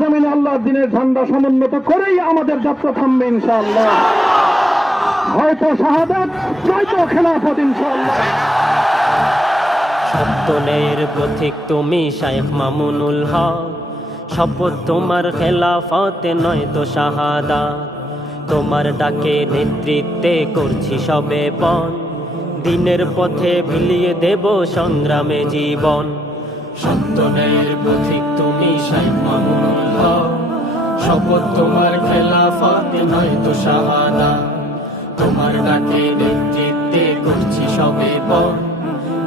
জমিনে আল্লাহ দিনের ঝান্ডা সমুন্নত করেই আমাদের যাত্রা থামবে ইনশাআল্লাহ। হয়তো শাহাদাত, নয়তো খেলাফত ইনশাআল্লাহ। সত্যনের পথিক তুমি শাইখ মামুনুল হক। শপথ তোমার খেলাফতে নয় তো শাহাদা তোমার ডাকে নেতৃত্বে করছি সবে পণ দিনের পথে বিলিয়ে দেব সংগ্রামে জীবন। সন্তানের পথিক তুমি শাইখ শপথ তোমার খেলাফত, নয় তো শাহাদা। তোমার ডাকে নেতৃত্বে করছি সবে পণ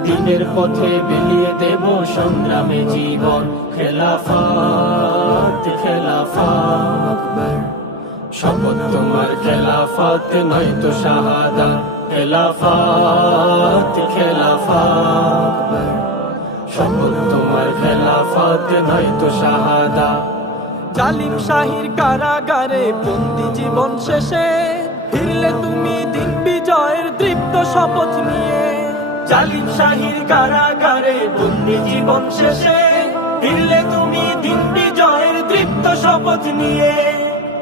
দিনের পথে বেরিয়ে দেব সংগ্রামে জীবন। খেলাফত খেলাফত। শপথ তোমার খেলাফত, নয় তো শাহাদা। খেলাফত খেলাফত। তোমার খেলাফত নয় তো শাহাদা। জালিম শাহির কারাগারে বন্দি জীবন শেষে ফিরলে তুমি দিন বিজয়ের তৃপ্ত শপথ নিয়ে। জালিম শাহির কারাগারে বন্দি জীবন শেষে ফিরলে তুমি দিন বিজয়ের তৃপ্ত শপথ নিয়ে।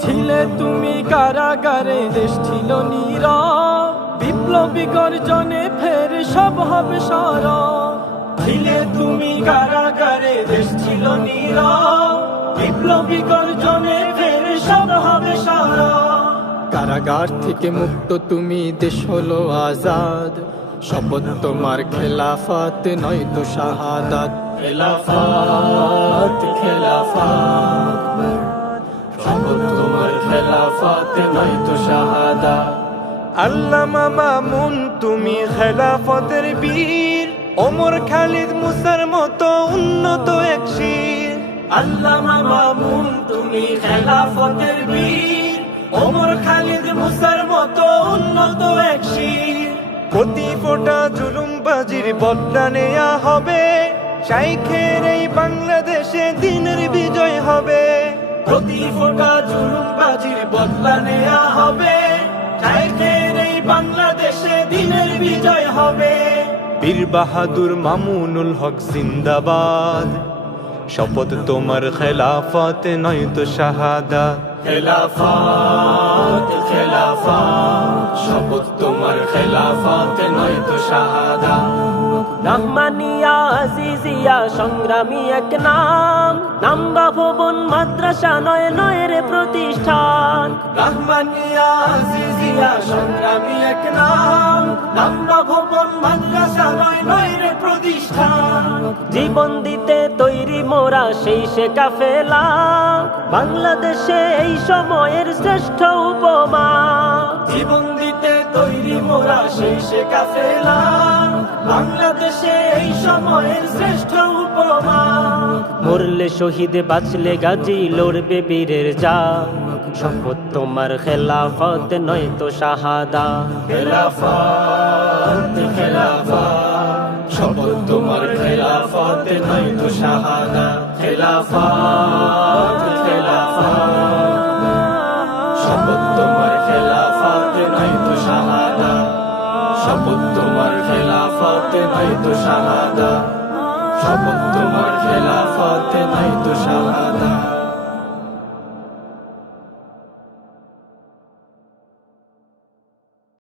ছিলে তুমি কারাগারে, দেশ ছিল নীরব। বিপ্লবী গর্জনে ফের সব হবে সরব। ছিলে তুমি কারাগারে দেশ ছিল নীরব। বিপ্লবী গর্জনে ফের সব হবে সারা। কারাগার থেকে মুক্ত তুমি দেশ হলো আজাদ। শপথ তোমার খেলাফত নয় তো শাহাদাত। খেলাফত খেলাফত। শপথ তোমার খেলাফত নয় তো শাহাদা আল্লামা মামুন তুমি খেলাফতের বীর। ওমর খালিদ মুসার মতো উন্নত এক শির। আল্লামা মামুন তুমি খেলাফতের বীর। ওমর খালিদ মুসার মতো উন্নত এক শির। প্রতি ফোটা জুলুমবাজির বদলা নেয়া হবে। শাইখের এই বাংলাদেশে দিনের বিজয় হবে। প্রতি ফোটা জুলুমবাজির বদলা নেয়া হবে। শাইখের এই বাংলাদেশে দিনের বিজয় হবে। বীর বাহাদুর মামুনুল হক জিন্দাবাদ। শপথ তোমার খেলাফত নয় তো শাহাদা। খেলাফত খেলাফত শপথ তোমার খেলাফত নয় তো শাহাদা। রহমানিয়া আজিজিয়া সংগ্রামী এক নাম। নাম্বা ভবন মাদ্রাসা নয় নয়ের প্রতিষ্ঠান। রহমানিয়া আজিজিয়া সংগ্রামী এক নাম। নাম্বা ভবন মাদ্রাসা নয় নয় রে প্রতিষ্ঠান। জীবন দিতে তৈরি মোরা সেই সে কাফেলা। বাংলাদেশে এই সময়ের শ্রেষ্ঠ উপমা। জীবন দিতে তৈরি মোরা সেই সে কাফেলা। বাংলাদেশে এই সময়ের শ্রেষ্ঠ উপমা। মরলে শহীদ বাঁচলে গাজী লড়বে বীরের যা শপথ তোমার খেলাফত নয় তো শাহাদা। খেলাফত খেলাফত। শপথ তোমার খেলাফত নয় তো শাহাদা। খেলাফত খেলাফত। শপথ তোমার শপথ তোমার খেলাফতে নাই তো শাহাদা। শপথ তোমার খেলাফতে নাই তো শাহাদা।